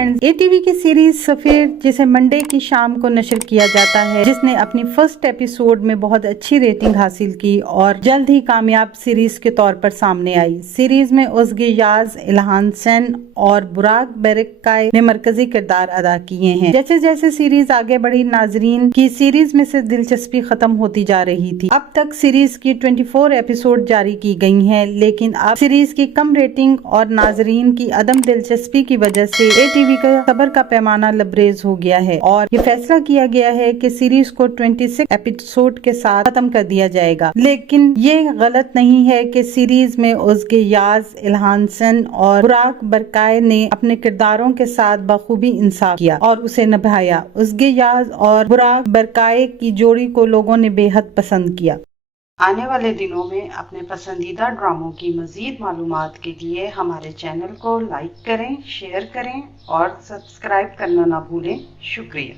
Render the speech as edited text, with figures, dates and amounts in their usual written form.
Friends, ATV की series सफेर जिसे Monday की शाम को नशर किया जाता है, जिसने अपनी फर्स्ट एपिसोड में बहुत अच्छी रेटिंग हासिल की और जल्द ही कामयाब सीरीज के तौर पर सामने आई। सीरीज में उज़्गे याज, इल्हान सेन और बुराक बेरकाई ने मरकजी किरदार अदा किए हैं। जैसे जैसे सीरीज आगे बढ़ी, नाजरीन की सीरीज में से दिलचस्पी खत्म होती जा रही थी। अब तक सीरीज की 24 एपिसोड जारी की गई हैं, लेकिन अब सीरीज की कम रेटिंग और नाजरीन की अदम दिलचस्पी की वजह से एटीवी का सब्र का पैमाना लबरेज हो गया है और ये फैसला किया गया है कि सीरीज को 26 एपिसोड के साथ खत्म कर दिया जाएगा। लेकिन ये गलत नहीं है कि सीरीज में उज़्गे याज, इल्हान सेन और बुराक बेरकाई ने अपने किरदारों के साथ बखूबी इंसाफ किया और उसे निभाया। उज़्गे याज और बुराक बेरकाई की जोड़ी को लोगों ने बेहद पसंद किया। आने वाले दिनों में अपने पसंदीदा ड्रामों की मज़ीद मालूमात के लिए हमारे चैनल को लाइक करें, शेयर करें और सब्सक्राइब करना ना भूलें। शुक्रिया।